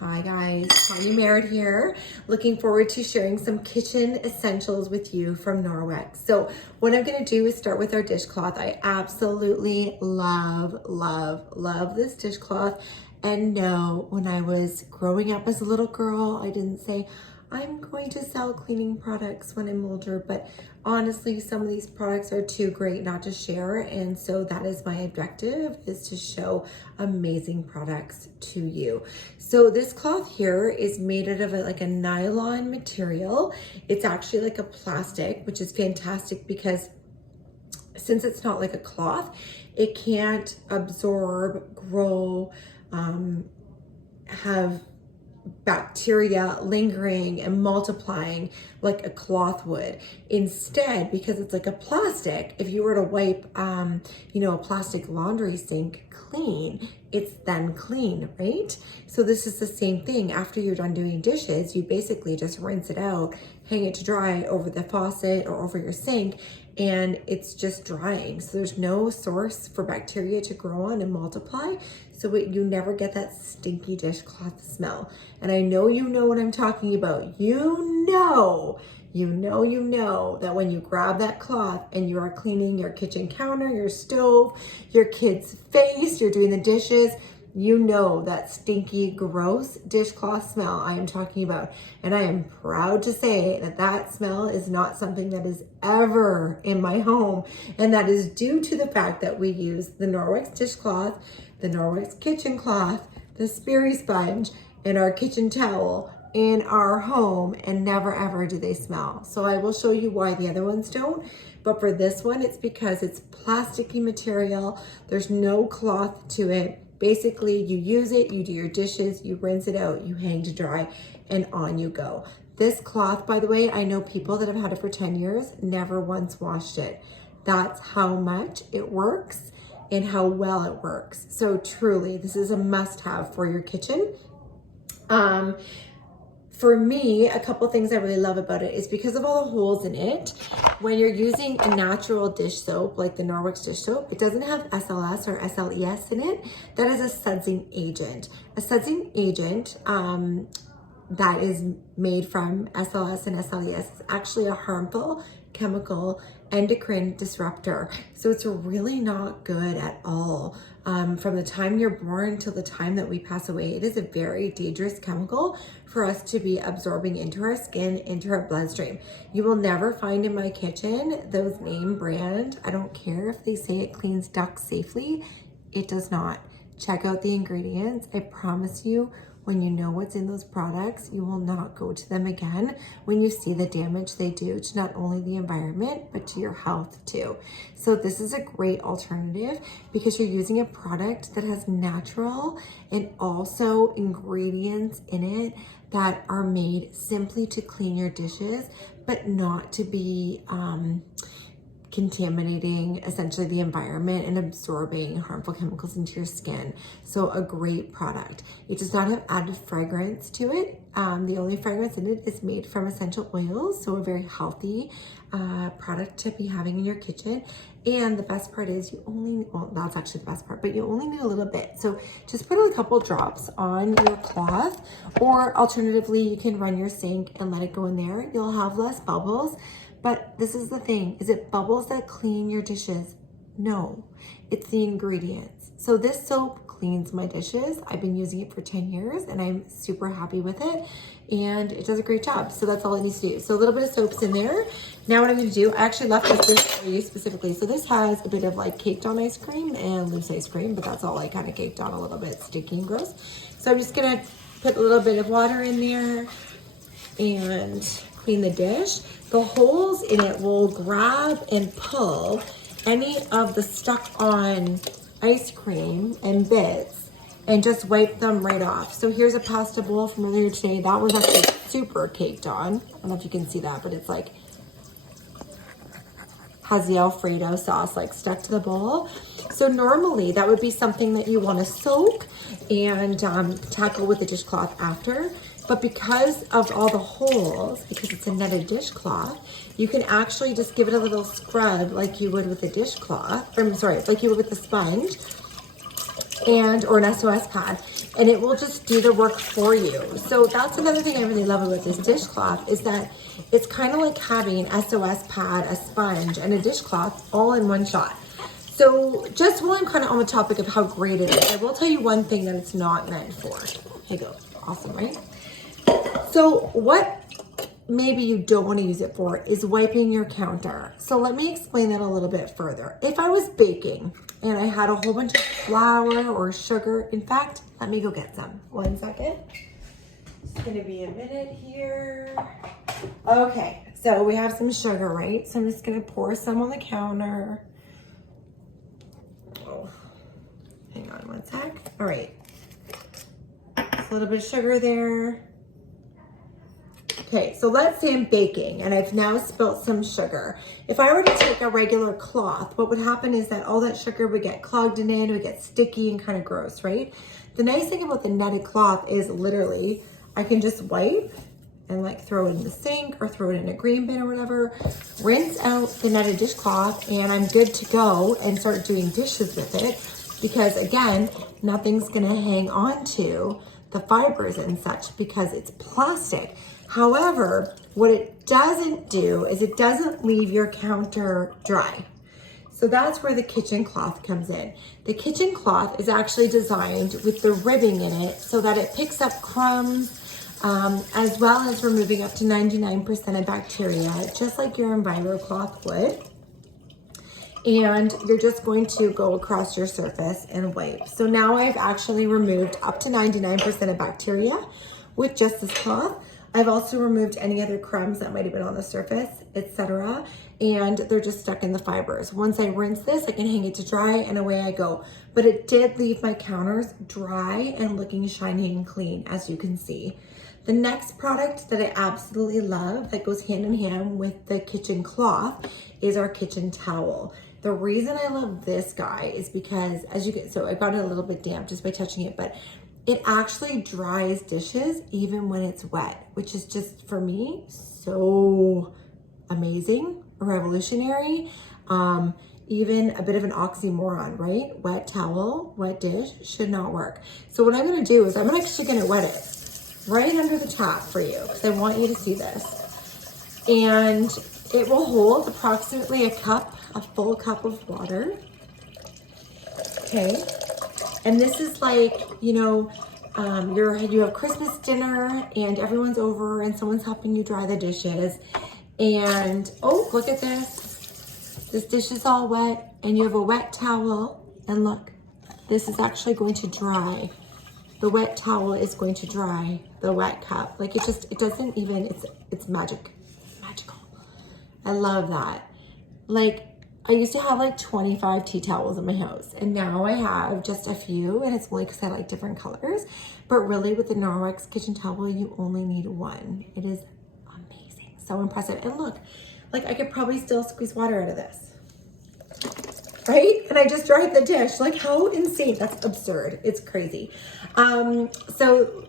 Hi guys, Tonya Merritt here. Looking forward to sharing some kitchen essentials with you from Norwex. So what I'm gonna do is start with our dishcloth. I absolutely love this dishcloth. And no, when I was growing up as a little girl, I didn't say, I'm going to sell cleaning products when I'm older, but honestly, some of these products are too great not to share. And so that is my objective, is to show amazing products to you. So this cloth here is made out of like a nylon material. It's actually like a plastic, which is fantastic because since it's not like a cloth, it can't absorb, grow, have bacteria lingering and multiplying like a cloth would. Instead, because it's like a plastic, if you were to wipe a plastic laundry sink clean, it's then clean, right? So this is the same thing. After you're done doing dishes, you basically just rinse it out, hang it to dry over the faucet or over your sink, and it's just drying. So there's no source for bacteria to grow on and multiply. So you never get that stinky dishcloth smell. And I know you know what I'm talking about. You know that when you grab that cloth and you are cleaning your kitchen counter, your stove, your kid's face, you're doing the dishes, you know that stinky, gross dishcloth smell I am talking about. And I am proud to say that that smell is not something that is ever in my home. And that is due to the fact that we use the Norwex dishcloth, the Norwex kitchen cloth, the Sperry sponge, and our kitchen towel in our home, and never ever do they smell. So I will show you why the other ones don't. But for this one, it's because it's plasticky material. There's no cloth to it. Basically, you use it, you do your dishes, you rinse it out, you hang to dry, and on you go. This cloth, by the way, I know people that have had it for 10 years, never once washed it. That's how much it works and how well it works. So truly, this is a must-have for your kitchen. For me, a couple things I really love about it is because of all the holes in it. When you're using a natural dish soap, like the Norwex dish soap, it doesn't have SLS or SLES in it. That is a sudsing agent. A sudsing agent that is made from SLS and SLES is actually a harmful chemical endocrine disruptor. So it's really not good at all. From the time you're born till the time that we pass away, it is a very dangerous chemical for us to be absorbing into our skin, into our bloodstream. You will never find in my kitchen those name brand. I don't care if they say it cleans ducks safely. It does not. Check out the ingredients. I promise you, when you know what's in those products, you will not go to them again when you see the damage they do to not only the environment, but to your health too. So this is a great alternative because you're using a product that has natural and also ingredients in it that are made simply to clean your dishes, but not to be contaminating essentially the environment and absorbing harmful chemicals into your skin. So a great product. It does not have added fragrance to it. The only fragrance in it is made from essential oils. So a very healthy product to be having in your kitchen. And the best part is that's actually the best part, but you only need a little bit. So just put a couple drops on your cloth, or alternatively, you can run your sink and let it go in there. You'll have less bubbles. But this is the thing, is it bubbles that clean your dishes? No, it's the ingredients. So this soap cleans my dishes. I've been using it for 10 years and I'm super happy with it, and it does a great job. So that's all it needs to do. So a little bit of soap's in there. Now what I'm gonna do, I actually left this for you specifically. So this has a bit of like caked on ice cream and loose ice cream, but that's all like kind of caked on a little bit, sticky and gross. So I'm just gonna put a little bit of water in there and clean the dish. The holes in it will grab and pull any of the stuck on ice cream and bits and just wipe them right off. So here's a pasta bowl from earlier today. That was actually super caked on. I don't know if you can see that, but it's like, has the Alfredo sauce like stuck to the bowl. So normally that would be something that you want to soak and tackle with the dishcloth after. But because of all the holes, because it's a netted dishcloth, you can actually just give it a little scrub like you would with a dishcloth, like you would with the sponge or an SOS pad. and it will just do the work for you. So that's another thing I really love about this dishcloth is that it's kind of like having an SOS pad, a sponge, and a dishcloth all in one shot. So just while I'm kind of on the topic of how great it is, I will tell you one thing that it's not meant for. Here you go. Awesome, right? So what maybe you don't want to use it for is wiping your counter. So let me explain that a little bit further. If I was baking and I had a whole bunch of flour or sugar, in fact, let me go get some. 1 second. It's gonna be a minute here. Okay, so we have some sugar, right? So I'm just gonna pour some on the counter. Oh, hang on 1 sec. All right, just a little bit of sugar there. Okay, so let's say I'm baking and I've now spilt some sugar. If I were to take a regular cloth, what would happen is that all that sugar would get clogged in it, it would get sticky and kind of gross, right? The nice thing about the netted cloth is literally I can just wipe and like throw it in the sink or throw it in a green bin or whatever, rinse out the netted dishcloth, and I'm good to go and start doing dishes with it, because again, nothing's gonna hang on to the fibers and such because it's plastic. However, what it doesn't do is it doesn't leave your counter dry. So that's where the kitchen cloth comes in. The kitchen cloth is actually designed with the ribbing in it so that it picks up crumbs, as well as removing up to 99% of bacteria, just like your Enviro cloth would. And you're just going to go across your surface and wipe. So now I've actually removed up to 99% of bacteria with just this cloth. I've also removed any other crumbs that might have been on the surface, etc. And they're just stuck in the fibers. Once I rinse this, I can hang it to dry and away I go. But it did leave my counters dry and looking shiny and clean, as you can see. The next product that I absolutely love that goes hand in hand with the kitchen cloth is our kitchen towel. The reason I love this guy is because as you get, so I got it a little bit damp just by touching it, but it actually dries dishes even when it's wet, which is just, for me, so amazing, revolutionary, even a bit of an oxymoron, right? Wet towel, wet dish should not work. So what I'm gonna do is I'm actually gonna wet it right under the tap for you because I want you to see this. And it will hold approximately a full cup of water, okay? And this is like, you know, you have Christmas dinner and everyone's over and someone's helping you dry the dishes. And, oh, look at this. This dish is all wet and you have a wet towel. And look, this is actually going to dry. The wet towel is going to dry the wet cup. Like it doesn't even, it's magic, magical. I love that. Like, I used to have like 25 tea towels in my house and now I have just a few, and it's only because I like different colors. But really with the Norwex kitchen towel, you only need one. It is amazing, so impressive. And look, like I could probably still squeeze water out of this, right? And I just dried the dish. Like how insane, that's absurd. It's crazy. So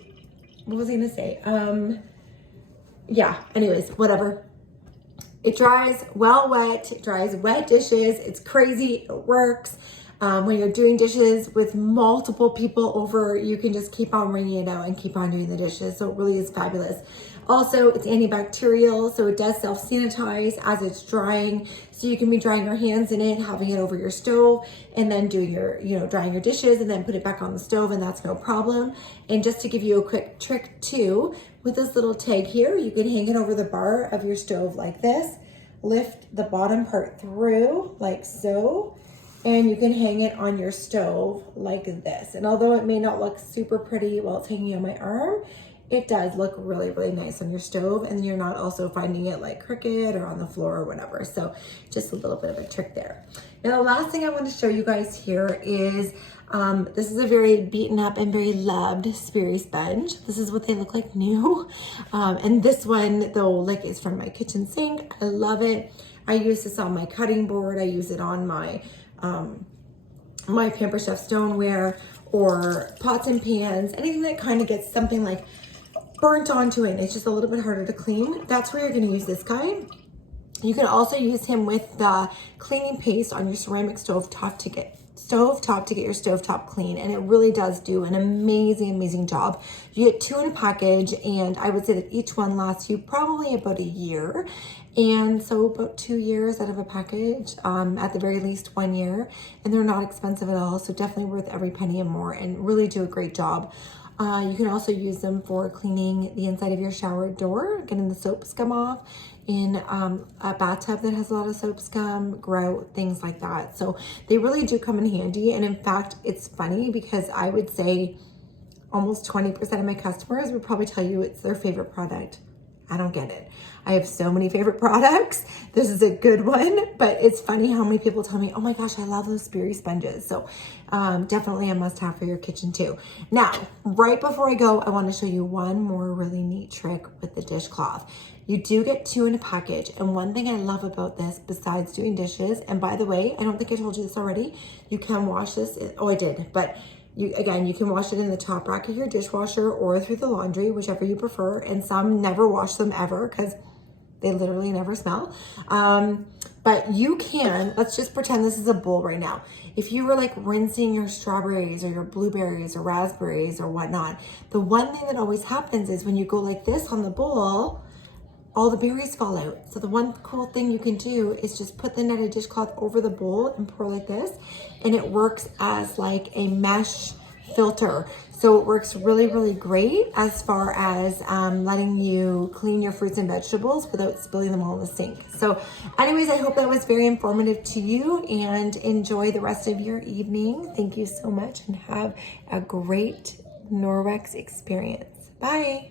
what was I gonna say? Yeah, anyways, whatever. It dries well wet, it dries wet dishes. It's crazy, it works. When you're doing dishes with multiple people over, you can just keep on wringing it out and keep on doing the dishes. So it really is fabulous. Also, it's antibacterial, so it does self-sanitize as it's drying. So you can be drying your hands in it, having it over your stove, and then doing your, drying your dishes and then put it back on the stove, and that's no problem. And just to give you a quick trick too, with this little tag here, you can hang it over the bar of your stove like this, lift the bottom part through like so, and you can hang it on your stove like this. And although it may not look super pretty while it's hanging on my arm, it does look really, really nice on your stove, and you're not also finding it like crooked or on the floor or whatever. So just a little bit of a trick there. Now, the last thing I want to show you guys here is, this is a very beaten up and very loved Sperry sponge. This is what they look like new. And this one though, like, is from my kitchen sink. I love it. I use this on my cutting board. I use it on my, my Pamper Chef stoneware or pots and pans, anything that kind of gets something like burnt onto it and it's just a little bit harder to clean. That's where you're going to use this guy. You can also use him with the cleaning paste on your ceramic stove top to get stovetop to get your stovetop clean, and it really does do an amazing job. You get 2 in a package, and I would say that each one lasts you probably about a year, and so about 2 years out of a package, at the very least 1 year, and they're not expensive at all, so definitely worth every penny and more, and really do a great job. You can also use them for cleaning the inside of your shower door, getting the soap scum off in a bathtub that has a lot of soap scum, grout, things like that. So they really do come in handy. And in fact, it's funny because I would say almost 20% of my customers would probably tell you it's their favorite product. I don't get it. I have so many favorite products. This is a good one, but it's funny how many people tell me, oh my gosh, I love those Speary sponges. So definitely a must have for your kitchen too. Now, right before I go, I want to show you one more really neat trick with the dishcloth. You do get 2 in a package. And one thing I love about this, besides doing dishes, and by the way, I don't think I told you this already, you can wash this. Oh, I did, but you can wash it in the top rack of your dishwasher or through the laundry, whichever you prefer. And some never wash them ever because they literally never smell. But you can, let's just pretend this is a bowl right now. If you were like rinsing your strawberries or your blueberries or raspberries or whatnot, the one thing that always happens is when you go like this on the bowl, all the berries fall out. So the one cool thing you can do is just put the netted dishcloth over the bowl and pour like this, and it works as like a mesh filter. So it works really great as far as letting you clean your fruits and vegetables without spilling them all in the sink. So anyways, I hope that was very informative to you, and enjoy the rest of your evening. Thank you so much, and have a great Norwex experience. Bye.